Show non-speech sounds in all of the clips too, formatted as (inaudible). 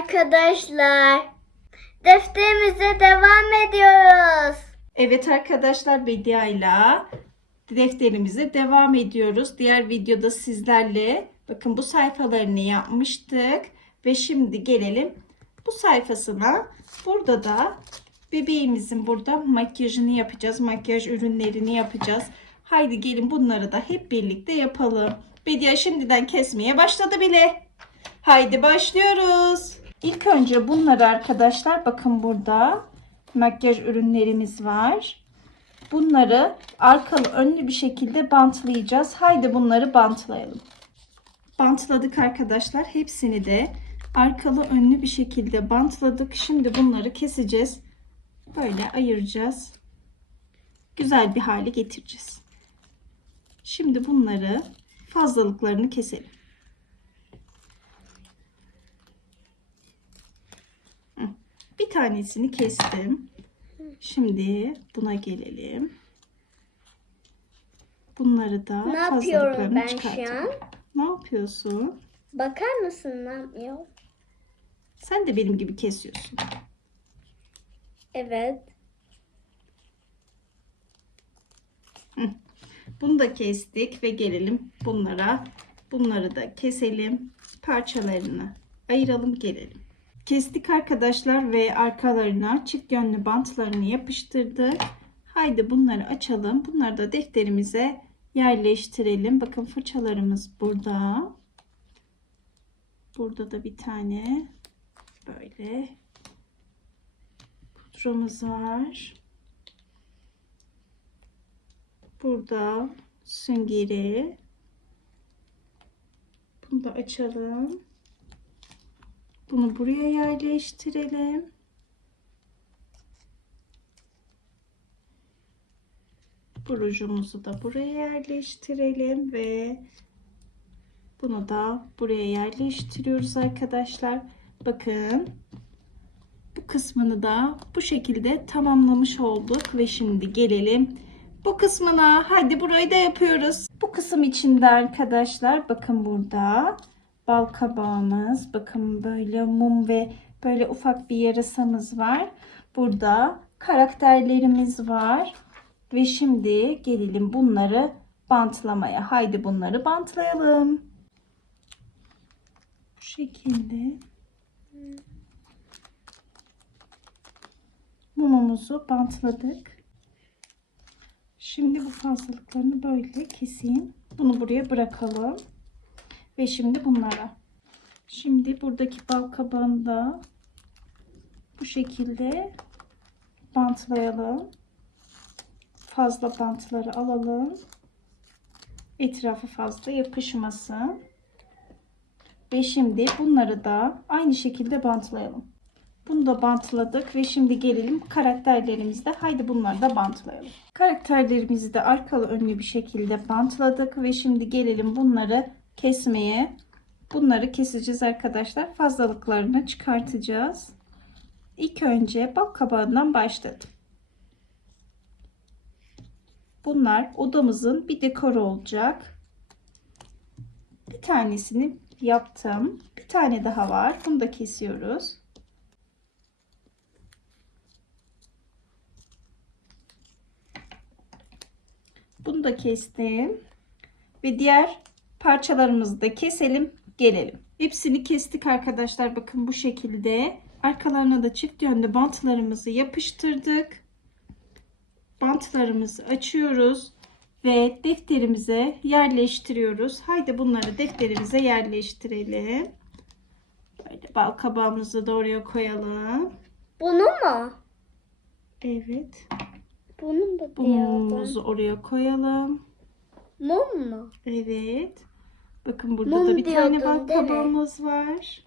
arkadaşlar. Defterimize devam ediyoruz. Evet arkadaşlar Bedia'yla defterimize devam ediyoruz. Diğer videoda sizlerle bakın bu sayfalarını yapmıştık. Ve şimdi gelelim bu sayfasına. Burada da bebeğimizin burada makyajını yapacağız. Makyaj ürünlerini yapacağız. Haydi gelin bunları da hep birlikte yapalım. Bedia şimdiden kesmeye başladı bile. Haydi başlıyoruz. İlk önce bunları arkadaşlar bakın burada makyaj ürünlerimiz var. Bunları arkalı önlü bir şekilde bantlayacağız. Haydi bunları bantlayalım. Bantladık arkadaşlar. Hepsini de arkalı önlü bir şekilde bantladık. Şimdi bunları keseceğiz. Böyle ayıracağız. Güzel bir hale getireceğiz. Şimdi bunları fazlalıklarını keselim. Hı. Bir tanesini kestim. Şimdi buna gelelim. Bunları da Ne yapıyorum ben şu çıkartalım. an? Ne yapıyorsun? Bakar mısın ne yapıyorum? Sen de benim gibi kesiyorsun. Evet. Bunu da kestik ve gelelim bunlara. Bunları da keselim. Parçalarını ayıralım gelelim. Kestik arkadaşlar ve arkalarına çift yönlü bantlarını yapıştırdık. Haydi bunları açalım. Bunları da defterimize yerleştirelim. Bakın fırçalarımız burada. Burada da bir tane böyle pudramız var. Burada süngeri. Bunu da açalım. Bunu buraya yerleştirelim. Bu rujumuzu da buraya yerleştirelim ve bunu da buraya yerleştiriyoruz arkadaşlar. Bakın bu kısmını da bu şekilde tamamlamış olduk ve şimdi gelelim bu kısmına. Hadi burayı da yapıyoruz. Bu kısım içinde arkadaşlar bakın burada bal kabağımız, bakın böyle mum ve böyle ufak bir yarasamız var. Burada karakterlerimiz var. Ve şimdi gelelim bunları bantlamaya. Haydi bunları bantlayalım. Bu şekilde. Mumumuzu bantladık. Şimdi bu fazlalıklarını böyle keseyim. Bunu buraya bırakalım. Ve şimdi bunlara. Şimdi buradaki bal kabağını da bu şekilde bantlayalım. Fazla bantları alalım. Etrafı fazla yapışmasın. Ve şimdi bunları da aynı şekilde bantlayalım. Bunu da bantladık ve şimdi gelelim karakterlerimizde. Haydi bunları da bantlayalım. Karakterlerimizi de arkalı önlü bir şekilde bantladık ve şimdi gelelim bunları kesmeye. Bunları keseceğiz arkadaşlar. Fazlalıklarını çıkartacağız. İlk önce bal kabağından başladım. Bunlar odamızın bir dekoru olacak. Bir tanesini yaptım. Bir tane daha var. Bunu da kesiyoruz. Bunu da kestim. Ve diğer parçalarımızı da keselim. Gelelim. Hepsini kestik arkadaşlar. Bakın bu şekilde. Arkalarına da çift yönlü bantlarımızı yapıştırdık. Bantlarımızı açıyoruz. Ve defterimize yerleştiriyoruz. Haydi bunları defterimize yerleştirelim. Böyle bal kabağımızı da oraya koyalım. Bunu mu? Evet. Bunu da Bu diyordum. mumumuzu oraya koyalım. Mum mu? Evet. Bakın burada Mum da bir tane diyordun, bal değil mi? var.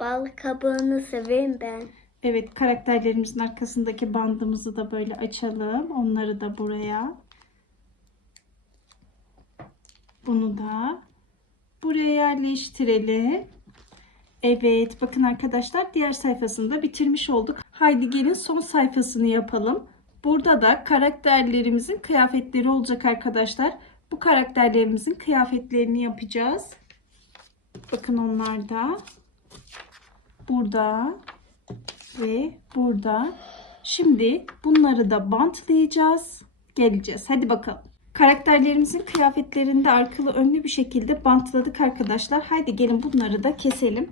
Bal kabağını severim ben. Evet karakterlerimizin arkasındaki bandımızı da böyle açalım. Onları da buraya. Bunu da buraya yerleştirelim. Evet bakın arkadaşlar diğer sayfasını da bitirmiş olduk. Haydi gelin son sayfasını yapalım. Burada da karakterlerimizin kıyafetleri olacak arkadaşlar. Bu karakterlerimizin kıyafetlerini yapacağız. Bakın onlar da. burada ve burada. Şimdi bunları da bantlayacağız. Geleceğiz. Hadi bakalım. Karakterlerimizin kıyafetlerini de arkalı önlü bir şekilde bantladık arkadaşlar. Haydi gelin bunları da keselim.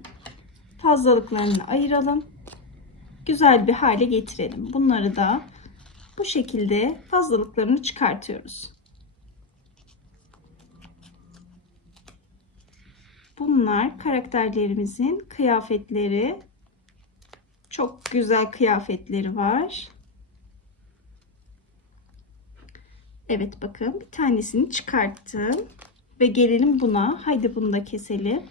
Fazlalıklarını ayıralım. Güzel bir hale getirelim. Bunları da bu şekilde fazlalıklarını çıkartıyoruz. Bunlar karakterlerimizin kıyafetleri. Çok güzel kıyafetleri var. Evet bakın bir tanesini çıkarttım. Ve gelelim buna. Haydi bunu da keselim.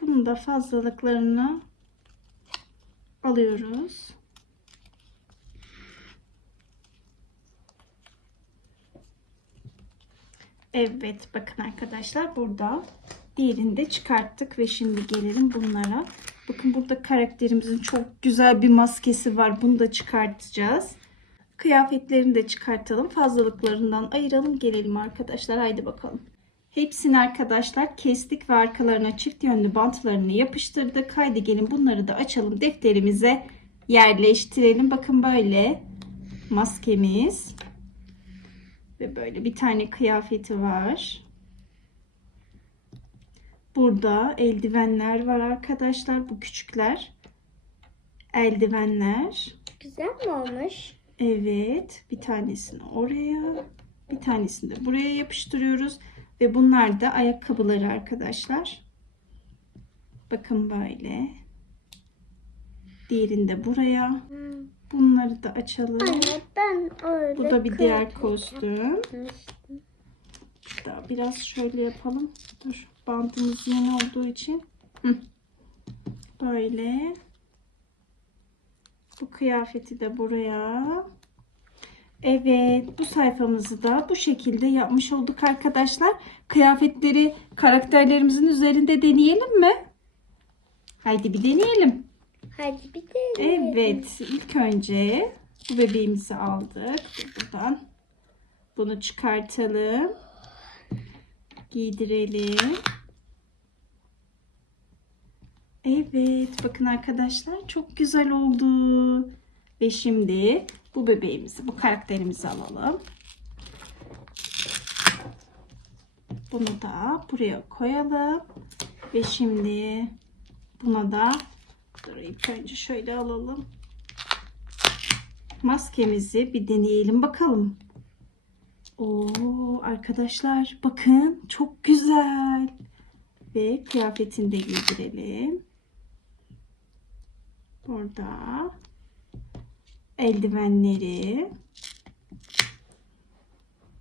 Bunun da fazlalıklarını alıyoruz. Evet bakın arkadaşlar burada diğerini de çıkarttık ve şimdi gelelim bunlara. Bakın burada karakterimizin çok güzel bir maskesi var. Bunu da çıkartacağız. Kıyafetlerini de çıkartalım. Fazlalıklarından ayıralım. Gelelim arkadaşlar. Haydi bakalım. Hepsini arkadaşlar kestik ve arkalarına çift yönlü bantlarını yapıştırdık. Haydi gelin bunları da açalım. Defterimize yerleştirelim. Bakın böyle maskemiz. Ve böyle bir tane kıyafeti var. Burada eldivenler var arkadaşlar. Bu küçükler. Eldivenler. Güzel mi olmuş? Evet. Bir tanesini oraya. Bir tanesini de buraya yapıştırıyoruz. Ve bunlar da ayakkabıları arkadaşlar. Bakın böyle. Diğerini de buraya. Hmm. Bunları da açalım. Anne ben öyle Bu da bir diğer kostüm. Daha biraz şöyle yapalım. Dur. Bantımız yeni olduğu için. Hı. Böyle. Bu kıyafeti de buraya. Evet. Bu sayfamızı da bu şekilde yapmış olduk arkadaşlar. Kıyafetleri karakterlerimizin üzerinde deneyelim mi? Haydi bir deneyelim. Hadi bir. Evet, ilk önce bu bebeğimizi aldık. Buradan bunu çıkartalım. Giydirelim. Evet, bakın arkadaşlar çok güzel oldu. Ve şimdi bu bebeğimizi, bu karakterimizi alalım. Bunu da buraya koyalım. Ve şimdi buna da İlk önce şöyle alalım. Maskemizi bir deneyelim bakalım. Oo arkadaşlar bakın çok güzel. Ve kıyafetini de giydirelim. Burada eldivenleri.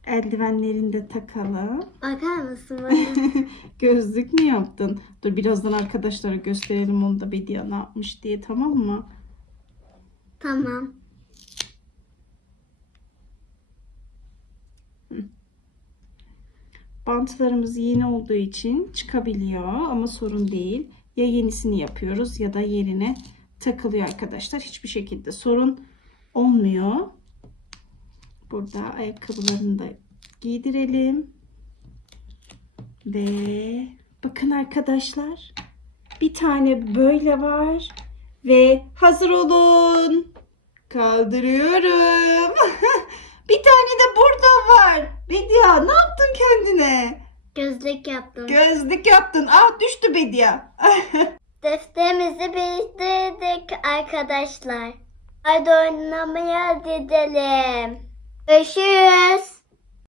Eldivenlerini de takalım. Bakar mısın bana? (laughs) Gözlük mü yaptın? Dur birazdan arkadaşlara gösterelim onu da Bedia ne yapmış diye tamam mı? tamam. Bantlarımız yeni olduğu için çıkabiliyor ama sorun değil. Ya yenisini yapıyoruz ya da yerine takılıyor arkadaşlar. Hiçbir şekilde sorun olmuyor. Burada ayakkabılarını da giydirelim. Ve bakın arkadaşlar bir tane böyle var ve hazır olun. Kaldırıyorum. (laughs) bir tane de burada var. Bedia ne yaptın kendine? Gözlük yaptım. Gözlük yaptın. Ah düştü Bedia. (laughs) Defterimizi bitirdik arkadaşlar. Hadi oynamaya gidelim. Görüşürüz.